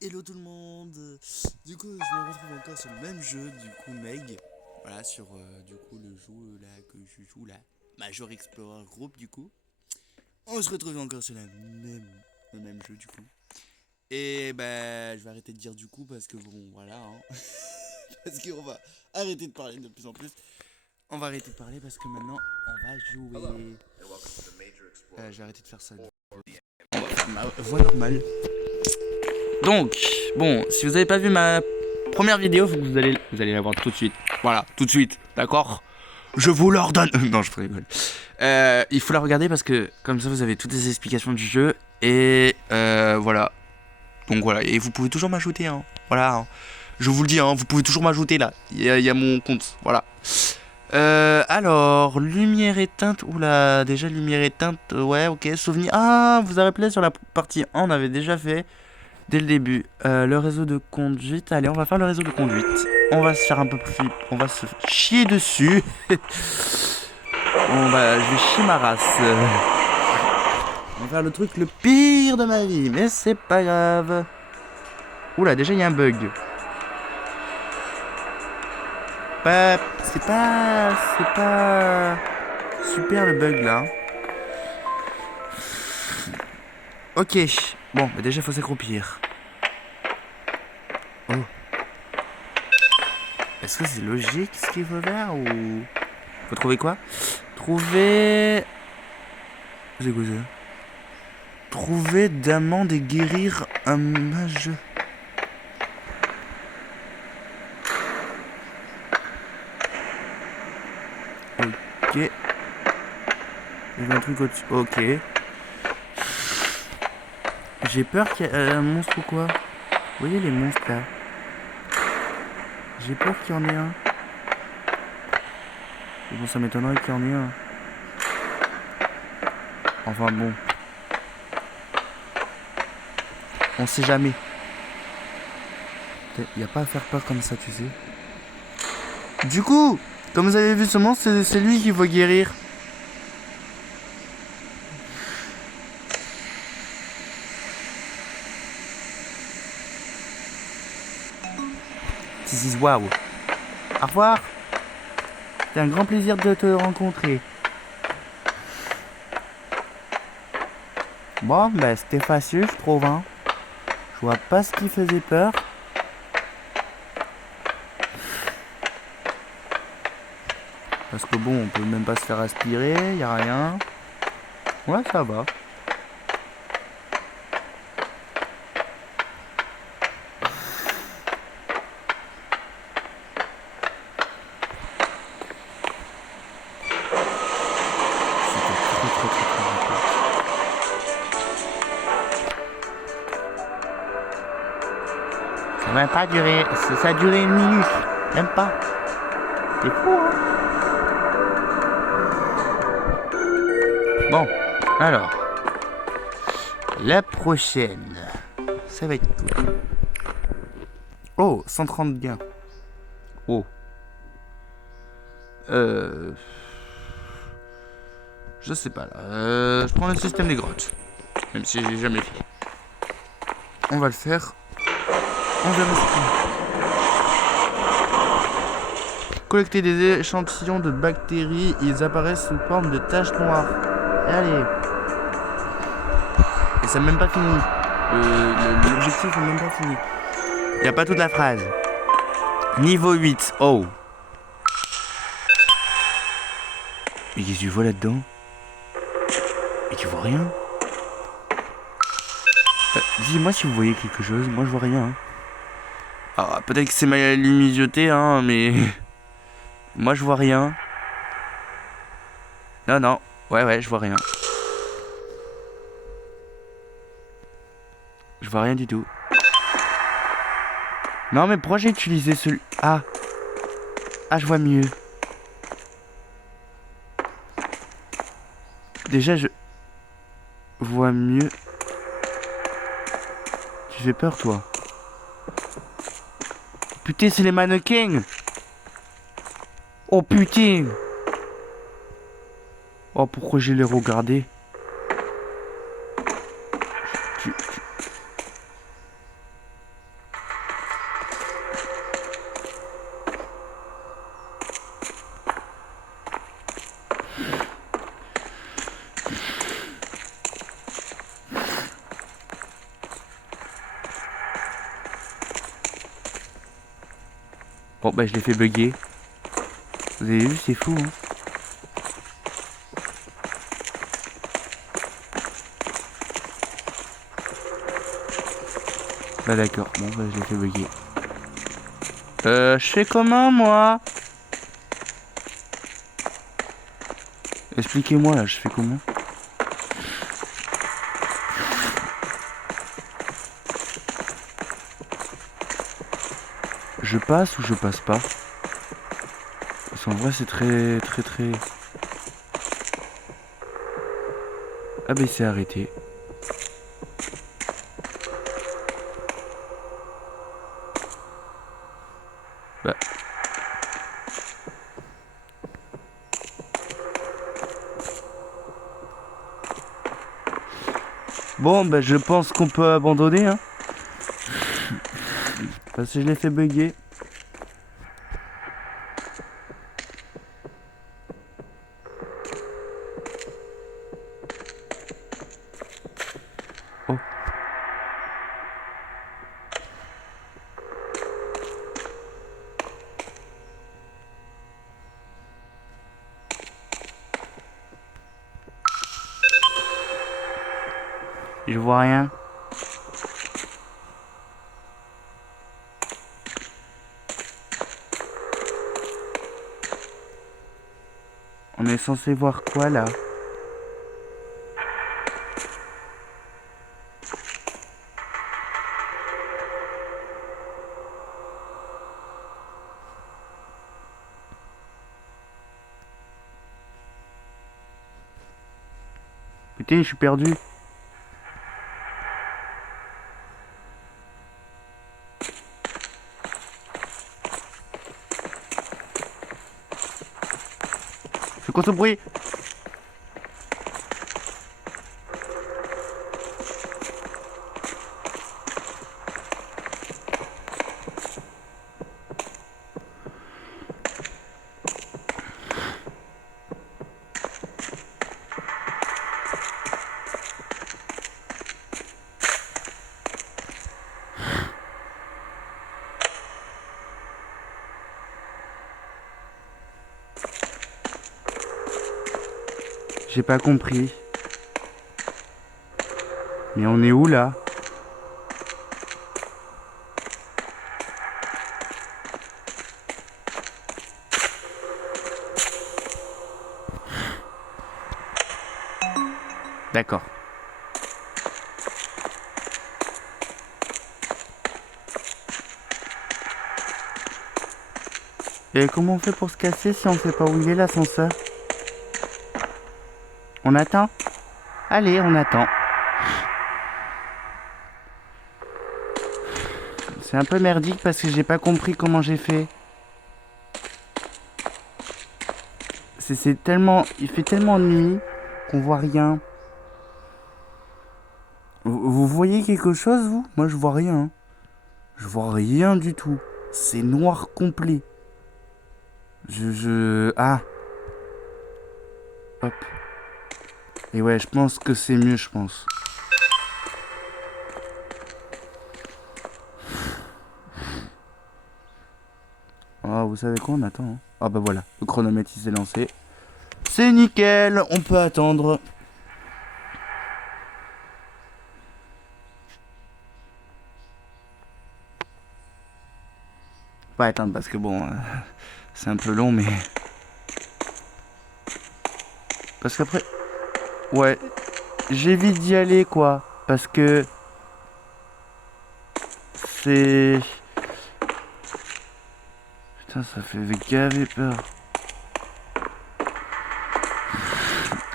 Hello tout le monde. Du coup, je me retrouve encore sur le même jeu, du coup Meg. Voilà, sur du coup le jeu là que je joue là, Major Explorer Group du coup. On se retrouve encore sur le même jeu du coup. Et bah, je vais arrêter de dire du coup parce que bon, voilà, hein. Parce qu'on va arrêter de parler de plus en plus. On va arrêter de parler parce que maintenant, on va jouer. Je vais arrêter de faire ça. On va faire ma voix normale. Donc, bon, si vous n'avez pas vu ma première vidéo, vous allez la voir tout de suite. Voilà, tout de suite, d'accord? Je vous l'ordonne. Non, je rigole. Il faut la regarder parce que comme ça, vous avez toutes les explications du jeu. Et voilà. Donc voilà, et vous pouvez toujours m'ajouter, hein. Voilà, hein. Je vous le dis, hein, vous pouvez toujours m'ajouter là. Il y a mon compte, voilà. Alors, lumière éteinte. Oula, déjà lumière éteinte. Ouais, ok. Souvenir. Ah, vous avez rappelé sur la partie 1, on avait déjà fait. Dès le début, le réseau de conduite. Allez, on va faire le réseau de conduite. On va se faire un peu plus. On va se chier dessus. Je vais chier ma race. On va faire le truc le pire de ma vie, mais c'est pas grave. Oula, déjà il y a un bug. C'est pas super le bug là. Ok. Bon, bah déjà faut s'accroupir. Oh. Est-ce que c'est logique ce qu'il faut faire ou faut trouver quoi? Trouver. C'est quoi ça? Trouver d'amende et guérir un mage. Ok. Il y avait un truc au-dessus. Ok. J'ai peur qu'il y ait un monstre ou quoi. Vous voyez les monstres là? J'ai peur qu'il y en ait un. Bon, ça m'étonnerait qu'il y en ait un. Enfin bon. On sait jamais. Y a pas à faire peur comme ça, tu sais. Du coup, comme vous avez vu ce monstre, c'est lui qui va guérir. This is wow. Au revoir. C'est un grand plaisir de te rencontrer. Bon, bah c'était facile, je trouve, hein. Je vois pas ce qui faisait peur. Parce que bon, on peut même pas se faire aspirer, y a rien. Ouais, ça va. C'était très rapide. Ça va pas durer, ça a duré 1 minute, même pas. C'est fou, hein. Bon, alors, la prochaine, ça va être quoi? Oh, 130 gains. Oh. Je sais pas là. Je prends le système des grottes. Même si j'ai jamais fait. On va le faire. On verra ce qu'il y a. Collecter des échantillons de bactéries. Ils apparaissent sous forme de taches noires. Allez. Et ça n'est même pas fini. L'objectif n'est même pas fini. Il n'y a pas toute la phrase. Niveau 8. Oh. Mais qu'est-ce que tu vois là-dedans? Mais tu vois rien? Dis-moi si vous voyez quelque chose. Moi je vois rien. Hein. Alors peut-être que c'est ma luminosité, hein, mais moi je vois rien. Non, non. Ouais, je vois rien. Je vois rien du tout. Non, mais pourquoi j'ai utilisé celui... Ah. Ah, je vois mieux. Déjà, je vois mieux. Tu fais peur, toi. Putain, c'est les mannequins. Oh, putain. Oh, pourquoi je les regardé? Tu... Bon, bah, je l'ai fait bugger. Vous avez vu, c'est fou, hein. Bah, d'accord. Bon, bah, je l'ai fait bugger. Je fais comment, moi? Expliquez-moi, là, je fais comment? Je passe ou je passe pas? Parce qu'en vrai, c'est très, très, très... Ah, bah, c'est arrêté. Bah... Bon, bah, je pense qu'on peut abandonner, hein. Parce que je l'ai fait bugger. Oh. Je vois rien. On est censé voir quoi, là? Putain, je suis perdu. C'est quoi ce bruit? J'ai pas compris. Mais on est où, là? D'accord. Et comment on fait pour se casser si on sait pas où il est, l'ascenseur? On attend? Allez, on attend. C'est un peu merdique parce que j'ai pas compris comment j'ai fait. C'est tellement... Il fait tellement nuit qu'on voit rien. Vous voyez quelque chose, vous? Moi, je vois rien, hein. Je vois rien du tout. C'est noir complet. Ah. Hop. Et ouais, je pense que c'est mieux, je pense. Ah, vous savez quoi, on attend, hein. Ah bah voilà, le chronomètre il s'est lancé. C'est nickel, on peut attendre. Pas attendre parce que bon, c'est un peu long, mais... Parce qu'après... Ouais, j'évite d'y aller, quoi. Parce que... C'est... Putain, ça fait gaver peur.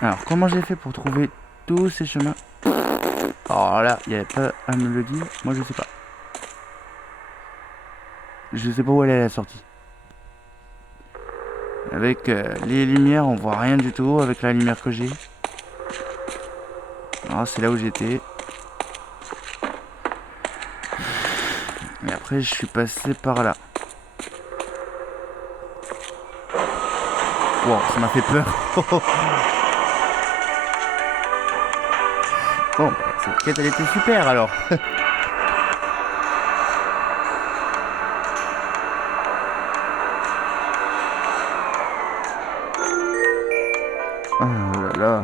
Alors, comment j'ai fait pour trouver tous ces chemins? Alors là, il n'y avait pas à me le dire. Moi, je sais pas. Je sais pas où elle est la sortie. Avec les lumières, on voit rien du tout. Avec la lumière que j'ai. Alors, c'est là où j'étais. Et après, je suis passé par là. Wow, ça m'a fait peur. Bon, cette quête, elle était super alors. Oh là là.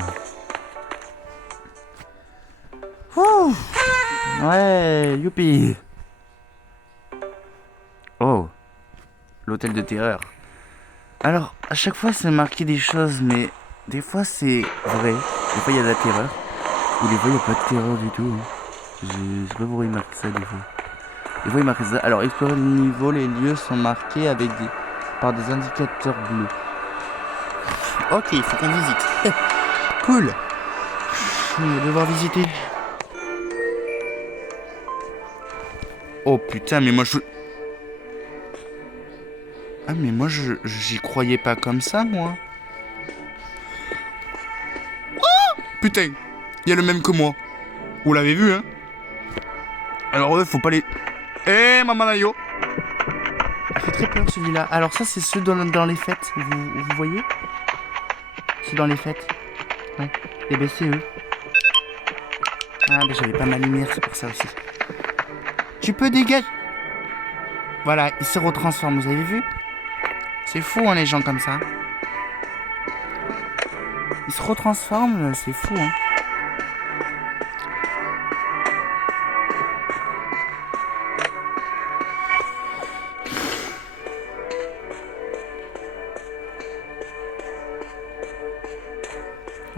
Ouh. Ouais, youpi. Oh, l'hôtel de terreur. Alors, à chaque fois c'est marqué des choses, mais des fois c'est vrai. Des fois il y a de la terreur. Ou des fois il n'y a pas de terreur du tout. Je sais pas pourquoi il marque ça des fois. Des fois il marque ça. Alors, explorer le niveau, les lieux sont marqués avec par des indicateurs bleus. Ok, il faut qu'on visite. Cool. On va devoir visiter. Oh putain, mais moi je... Ah mais moi j'y croyais pas comme ça, moi. Putain, il y a le même que moi. Vous l'avez vu, hein? Alors eux, faut pas les... Eh, maman Nayo. Il fait très peur celui-là. Alors ça, c'est ceux dans les fêtes. Vous voyez? C'est dans les fêtes. Ouais. Et ben c'est eux. Ah ben j'avais pas ma lumière, c'est pour ça aussi. Tu peux dégager. Voilà, il se retransforme, vous avez vu? C'est fou, hein, les gens comme ça. Ils se retransforment, c'est fou, hein.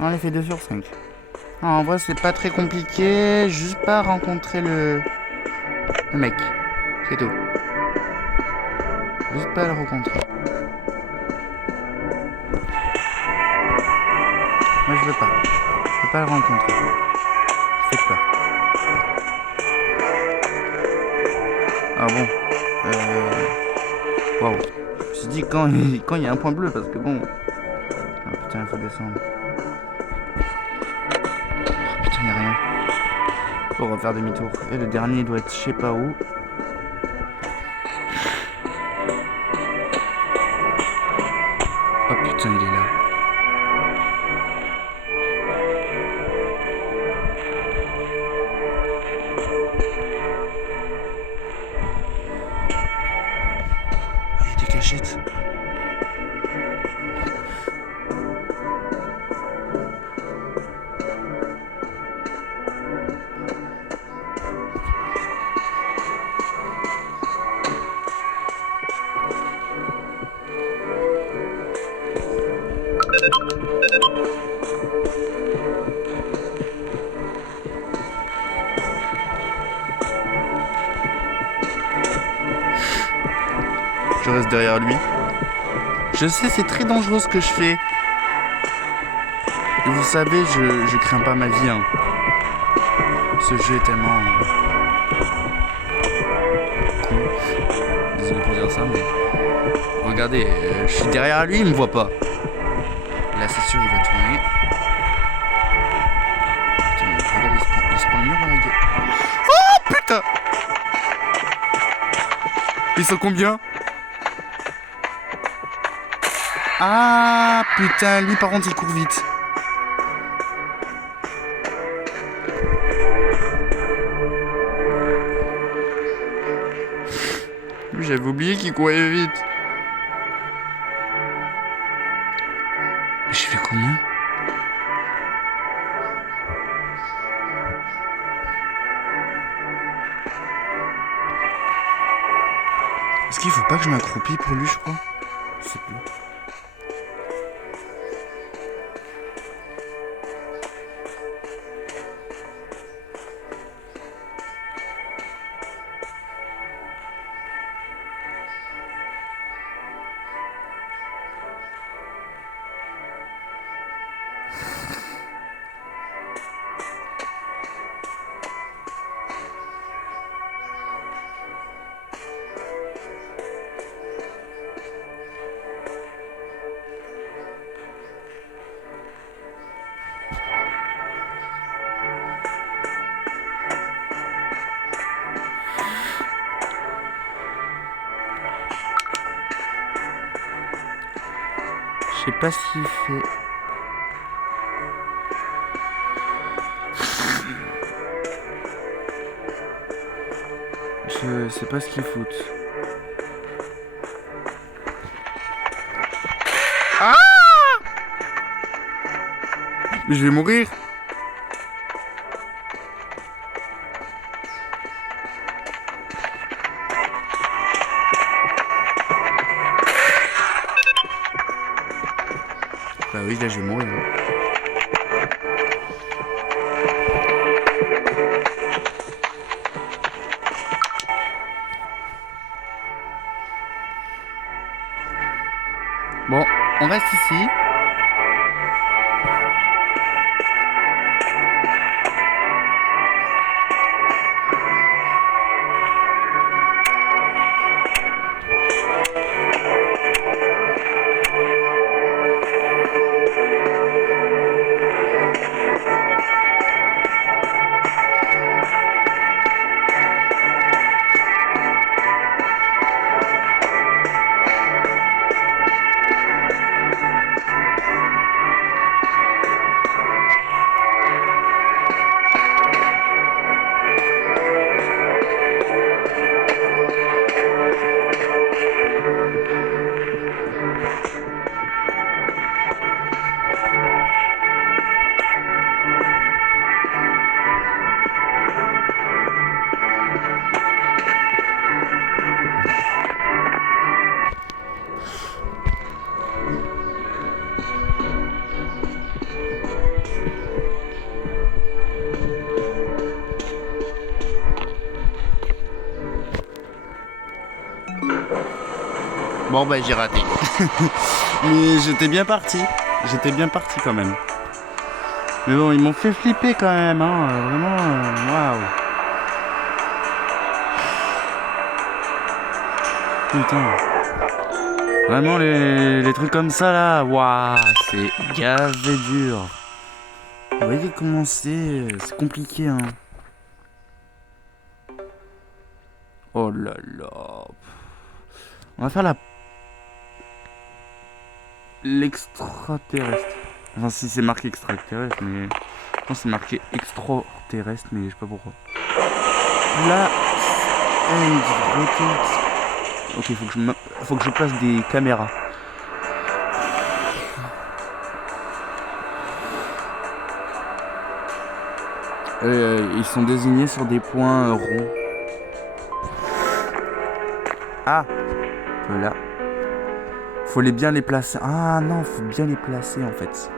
On a fait 2 sur 5. En vrai, c'est pas très compliqué. Juste pas rencontrer le mec. C'est tout. Juste pas le rencontrer. Moi, je veux pas. Je veux pas le rencontrer. Ça fait peur. Ah bon. Waouh. Je me suis dit quand il y a un point bleu, parce que bon. Ah putain, il faut descendre. Oh, putain, il y a rien. Faut refaire demi-tour. Et le dernier doit être je sais pas où. Oh putain, il est là. Il y a des cachettes. Je reste derrière lui. Je sais, c'est très dangereux ce que je fais. Et vous savez, je crains pas ma vie. Hein. Ce jeu est tellement... con. Désolé pour dire ça, mais... Regardez, je suis derrière lui, il me voit pas. Là, c'est sûr, il va tourner. Putain, mais regarde, il se prend le mur dans la gueule. Oh, putain! Ils sont combien? Ah, putain, lui, par contre, il court vite. J'avais oublié qu'il courait vite. Mais je fais comment? Est-ce qu'il faut pas que je m'accroupisse pour lui, je crois? Je sais plus. Je sais pas s'il fait... Je sais pas ce qu'il fout. Ah! Mais je vais mourir. Bah oui, là je vais mourir. Bon, on reste ici. Bon bah j'ai raté. Mais j'étais bien parti. J'étais bien parti quand même. Mais bon, ils m'ont fait flipper quand même, hein. Vraiment, waouh. Putain. Vraiment les trucs comme ça là, waouh, c'est gavé dur. Vous voyez comment c'est compliqué, hein. Oh là là. On va faire l'extraterrestre. Enfin, si c'est marqué extraterrestre, mais je pense que c'est marqué extraterrestre, mais je sais pas pourquoi. Là, and rotate. Ok, faut que je place des caméras. Ils sont désignés sur des points ronds. Ah, voilà. Faut bien les placer. Ah non, faut bien les placer en fait.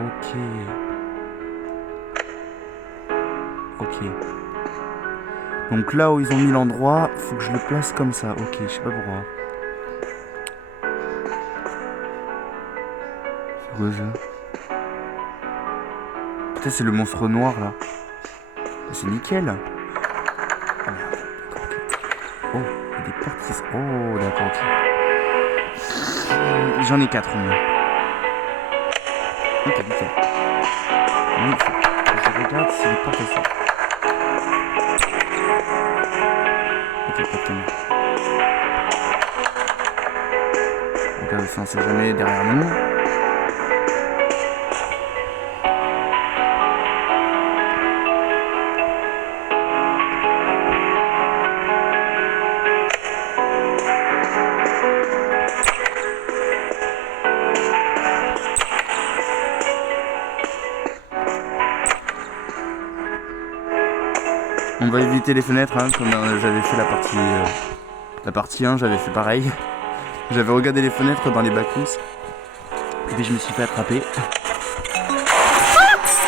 Ok. Ok. Donc là où ils ont mis l'endroit, faut que je le place comme ça. Ok, je sais pas pourquoi. C'est quoi ça? Putain, c'est le monstre noir là. C'est nickel. Ah merde. Oh, il y a des portes qui se... Oh, d'accord, ok. J'en ai 4 au moins. Ok, nickel. Je regarde si les portes sont... Ok, pas de caméra. Regarde ça, on sait jamais derrière nous. On va éviter les fenêtres, hein, comme j'avais fait la partie 1, j'avais fait pareil. J'avais regardé les fenêtres dans les backings. Et puis je me suis fait attraper.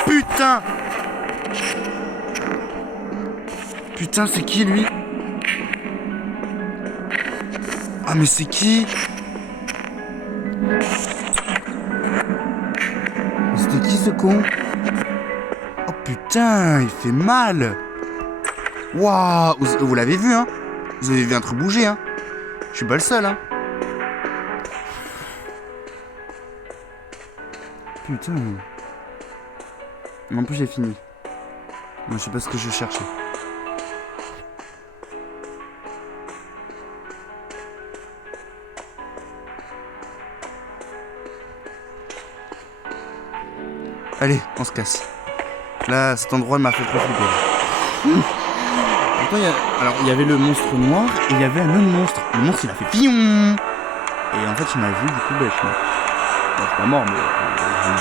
Putain! Putain, c'est qui lui? Ah mais c'est qui? C'était qui ce con? Oh putain, il fait mal! Waouh! Vous l'avez vu, hein? Vous avez vu un truc bouger, hein? Je suis pas le seul, hein? Putain. En plus, j'ai fini. Moi, je sais pas ce que je cherchais. Allez, on se casse. Là, cet endroit m'a fait trop flipper. Pourtant, il y avait le monstre noir et il y avait un autre monstre. Le monstre, il a fait pion. Et en fait, il m'a vu, du coup, bah, je suis mort. Bon, c'est pas mort, mais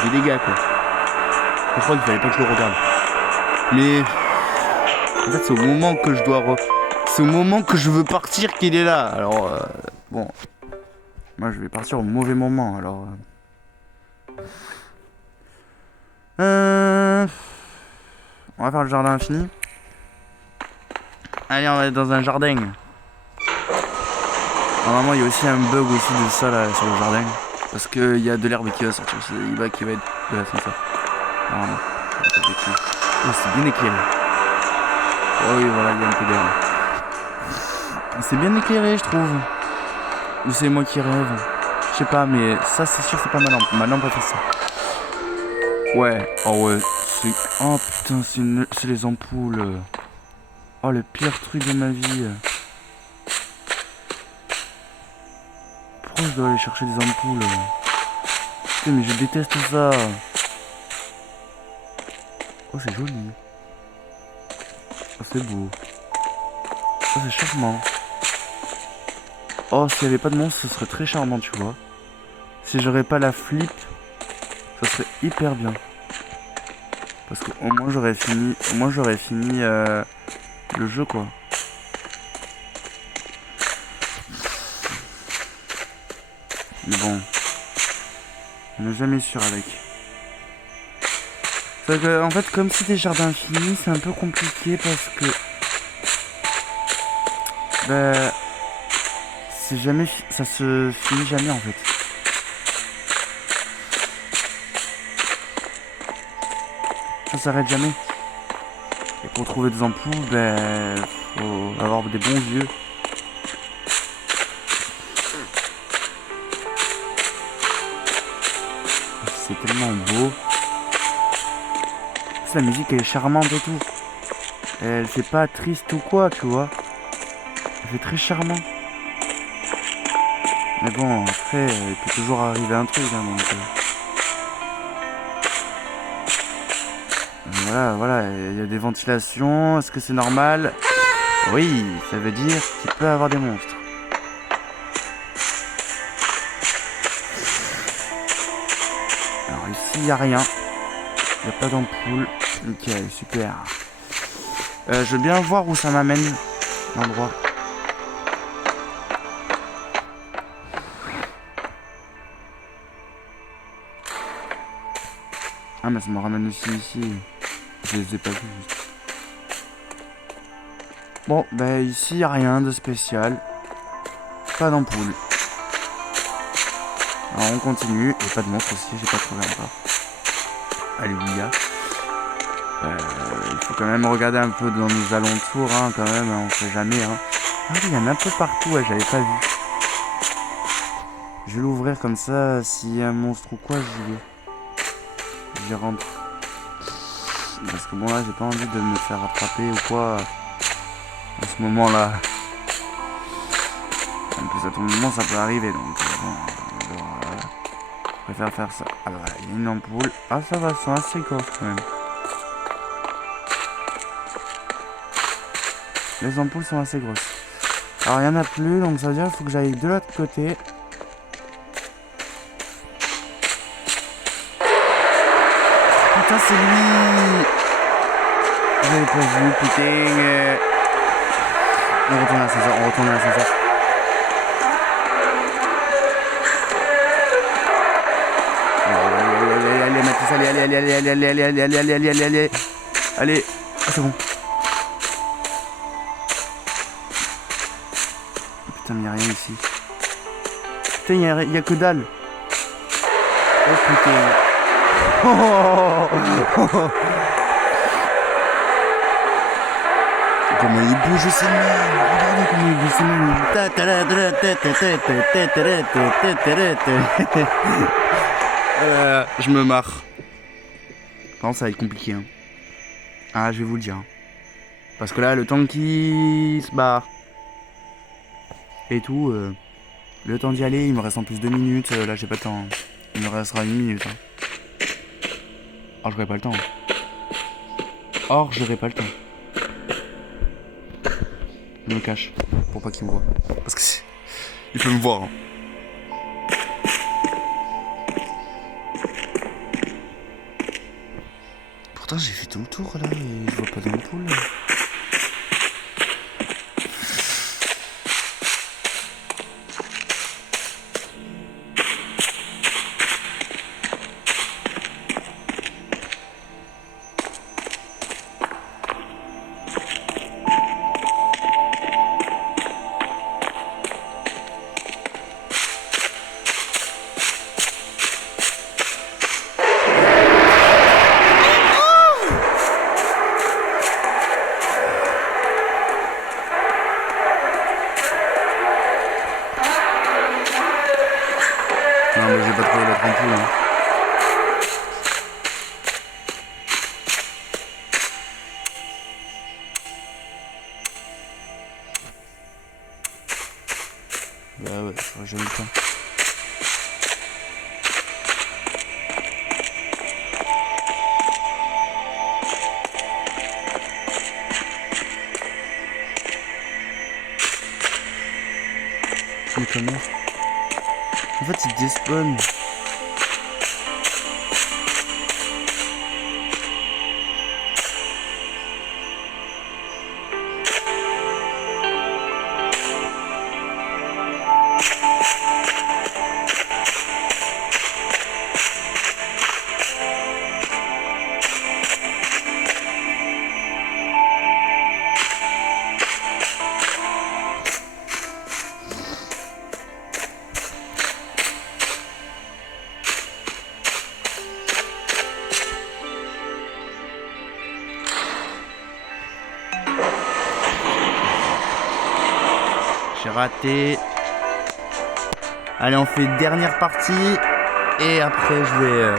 j'ai eu des dégâts, quoi. Je crois qu'il fallait pas que je le regarde. Mais en fait, c'est au moment que je dois c'est au moment que je veux partir qu'il est là. Alors bon, moi je vais partir au mauvais moment. Alors on va faire le jardin infini. Allez, on va être dans un jardin. Normalement, il y a aussi un bug aussi de ça là sur le jardin, parce qu'il y a de l'herbe qui va sortir. Qui va être de l'ascenseur. Normalement. Oh, c'est bien éclairé. Oh oui, voilà, il y a un peu d'herbe. C'est bien éclairé, je trouve. Ou c'est moi qui rêve. Je sais pas, mais ça, c'est sûr, c'est pas ma lampe. Ma lampe a fait ça. Ouais, oh ouais. Oh putain, c'est les ampoules. Oh, le pire truc de ma vie. Pourquoi je dois aller chercher des ampoules? Putain, mais je déteste ça. Oh, c'est joli. Oh, c'est beau. Oh, c'est charmant. Oh, s'il n'y avait pas de monstre, ce serait très charmant, tu vois. Si j'aurais pas la flip, ça serait hyper bien. Parce qu'au moins j'aurais fini. Le jeu, quoi. Mais bon. On n'est jamais sûr avec. C'est que, en fait, comme c'était jardin infini, c'est un peu compliqué parce que. Bah. C'est jamais. Ça se finit jamais en fait. Ça s'arrête jamais. Et pour trouver des ampoules, ben. Faut avoir des bons yeux. C'est tellement beau. La musique elle est charmante et tout. Elle fait pas triste ou quoi, tu vois. Elle fait très charmant. Mais bon, après, il peut toujours arriver un truc, hein, donc. Voilà, il y a des ventilations. Est-ce que c'est normal? Oui, ça veut dire qu'il peut y avoir des monstres. Alors ici, il n'y a rien. Il n'y a pas d'ampoule. Nickel, super. Je veux bien voir où ça m'amène, l'endroit. Ah, mais ça me ramène aussi ici. Je les ai pas vus. Bon, bah ici, il n'y a rien de spécial. Pas d'ampoule. Alors on continue. Et pas de monstre aussi, j'ai pas trouvé encore. Alléluia. Il faut quand même regarder un peu dans nos alentours, hein, quand même, on sait jamais. Hein. Ah oui, il y en a un peu partout, ouais, j'avais pas vu. Je vais l'ouvrir comme ça, s'il y a un monstre ou quoi, j'y rentre. Parce que bon là, j'ai pas envie de me faire attraper ou quoi. À ce moment-là. En plus, à tout moment, ça peut arriver, donc bon, je préfère faire ça. Ah voilà, il y a une ampoule. Ah ça va, c'est assez grosses quand même. Les ampoules sont assez grosses. Alors il n'y en a plus, donc ça veut dire qu'il faut que j'aille de l'autre côté. Putain, c'est lui! J'avais pas vu, putain. On retourne à l'ascenseur, Allez, Mathis, allez. Allez, ah, c'est bon. Putain, mais y'a rien ici. Putain, y'a que dalle. Oh putain. Comment il bouge ses mains. Regardez comment il bouge ses mains. Je me marre. Par contre, ça va être compliqué. Hein. Ah, je vais vous le dire. Parce que là, le temps qui se barre. Et tout. Le temps d'y aller, il me reste en plus 2 minutes. Là, j'ai pas le temps. Il me restera 1 minute. Hein. Or, j'aurai pas le temps. Je me cache. Pour pas qu'il me voit. Parce que il peut me voir. Hein. Pourtant j'ai fait tout le tour là et je vois pas d'ampoule. Non mais j'ai pas trouvé l'autre ampoule. Hein. Bah ouais, j'ai eu le temps. Mais comment? En fait, il despawn. J'ai raté. Allez, on fait une dernière partie. Et après, je vais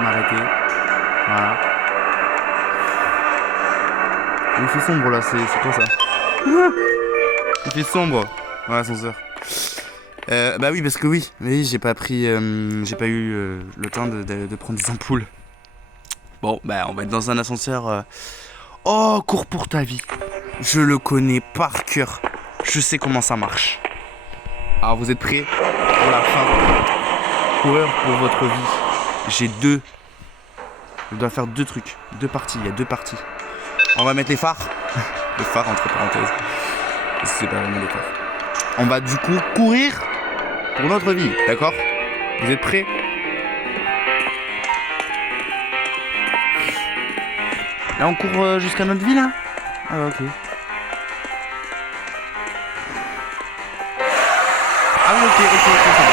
m'arrêter. Voilà. Il fait sombre là, c'est quoi ça? Il fait sombre. Ouais, ascenseur. Bah oui, parce que oui, j'ai pas pris, j'ai pas eu le temps de prendre des ampoules. Bon, bah on va être dans un ascenseur. Oh, cours pour ta vie. Je le connais par cœur. Je sais comment ça marche. Alors vous êtes prêts pour la fin? Coureur pour votre vie. J'ai deux. Je dois faire deux trucs, deux parties. Il y a deux parties. On va mettre les phares. Les phares entre parenthèses. C'est pas vraiment les phares. On va du coup courir pour notre vie, d'accord? Vous êtes prêts? Là on court jusqu'à notre vie là? Ah ok. Ah oui ok, c'est bon.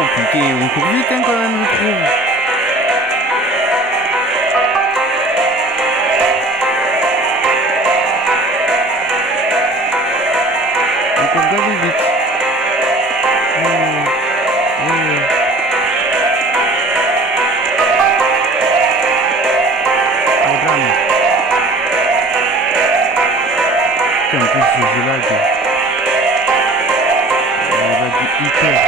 Oh putain, on court vite hein, quand même je trouve. On court gavé vite. En plus je lag. Je lag hyper.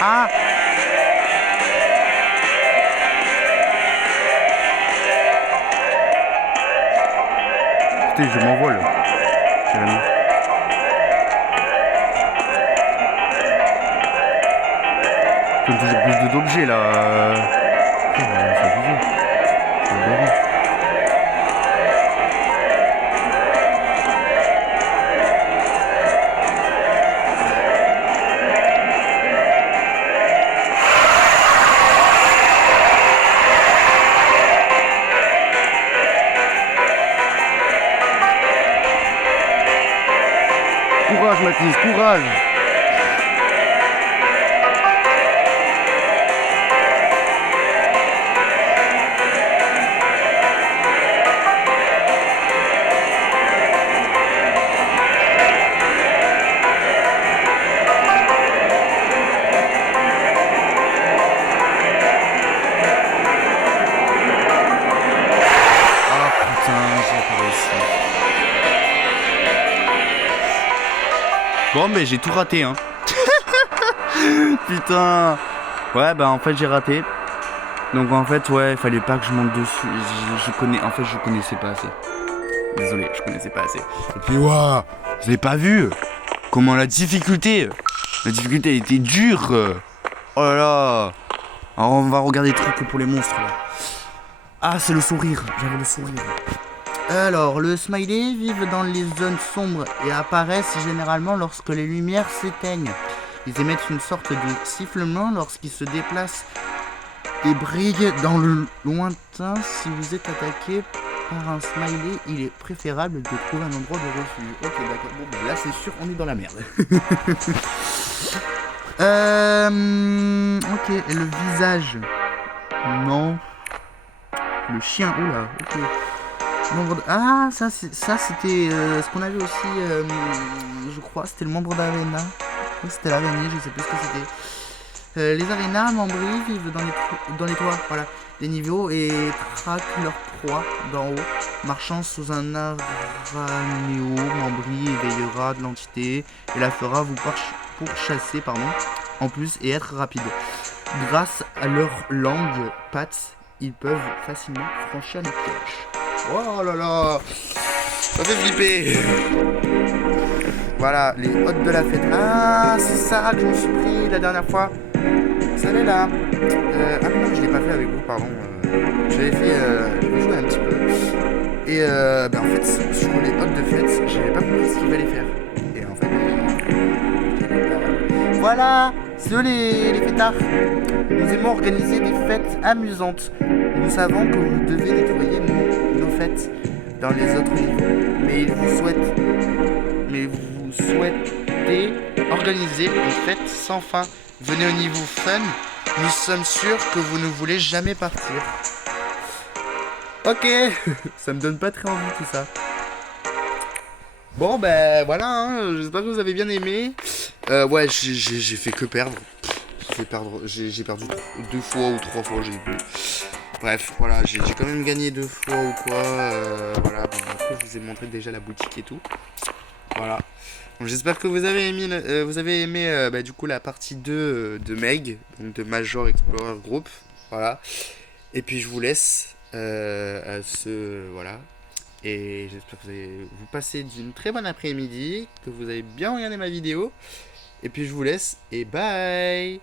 Ah! Putain, je m'envole. Carrément. Comme toujours plus d'objets là. Oh, c'est abusé. C'est aberrant. Courage Mathis, courage! Bon mais j'ai tout raté hein. Putain. Ouais bah en fait j'ai raté. Donc en fait, ouais, il fallait pas que je monte dessus. En fait, je connaissais pas assez. Désolé, je connaissais pas assez. Et puis, waouh, vous avez pas vu comment la difficulté elle était dure. Oh là là. Alors, on va regarder des trucs pour les monstres là. Ah, c'est le sourire. J'avais le sourire. Alors, le smiley vivent dans les zones sombres et apparaissent généralement lorsque les lumières s'éteignent. Ils émettent une sorte de sifflement lorsqu'ils se déplacent et brillent dans le lointain. Si vous êtes attaqué par un smiley, il est préférable de trouver un endroit de refuge. Ok, d'accord. Bon, bah là, c'est sûr, on est dans la merde. Ok, et le visage. Non. Le chien, oula, ok. Ah, ça c'était ce qu'on avait aussi, je crois, c'était le membre d'arena. C'était l'araignée, je sais plus ce que c'était. Les arénas, membris, vivent dans les toits, voilà, des niveaux et traquent leur proie d'en haut. Marchant sous un aranéo, membris éveillera de l'entité et la fera vous pourchasser, en plus et être rapide. Grâce à leur langue, pattes, ils peuvent facilement franchir les pièges. Oh là là, ça fait flipper. Voilà, les hôtes de la fête. Ah, c'est ça que je me suis pris la dernière fois. Ça l'est là. Ah non, je l'ai pas fait avec vous, pardon. J'avais joué un petit peu. Et en fait, sur les hôtes de fête, j'avais pas compris ce qu'il fallait faire. Et en fait, voilà, c'est eux les fêtards. Nous aimons organiser des fêtes amusantes. Nous savons que vous devez nettoyer nos fêtes dans les autres niveaux. Mais vous souhaitez organiser une fête sans fin. Venez au niveau fun. Nous sommes sûrs que vous ne voulez jamais partir. Ok, ça me donne pas très envie tout ça. Bon ben voilà, hein, j'espère que vous avez bien aimé. Ouais, j'ai fait que perdre. J'ai perdu 2 fois ou 3 fois, j'ai vu. Bref, voilà, j'ai quand même gagné 2 fois ou quoi. Voilà, bon, après je vous ai montré déjà la boutique et tout. Voilà. Donc, j'espère que vous avez aimé, du coup la partie 2 de Meg, donc de Major Explorer Group. Voilà. Et puis je vous laisse à ce voilà. Et j'espère que vous passez d'une très bonne après-midi, que vous avez bien regardé ma vidéo. Et puis je vous laisse et bye.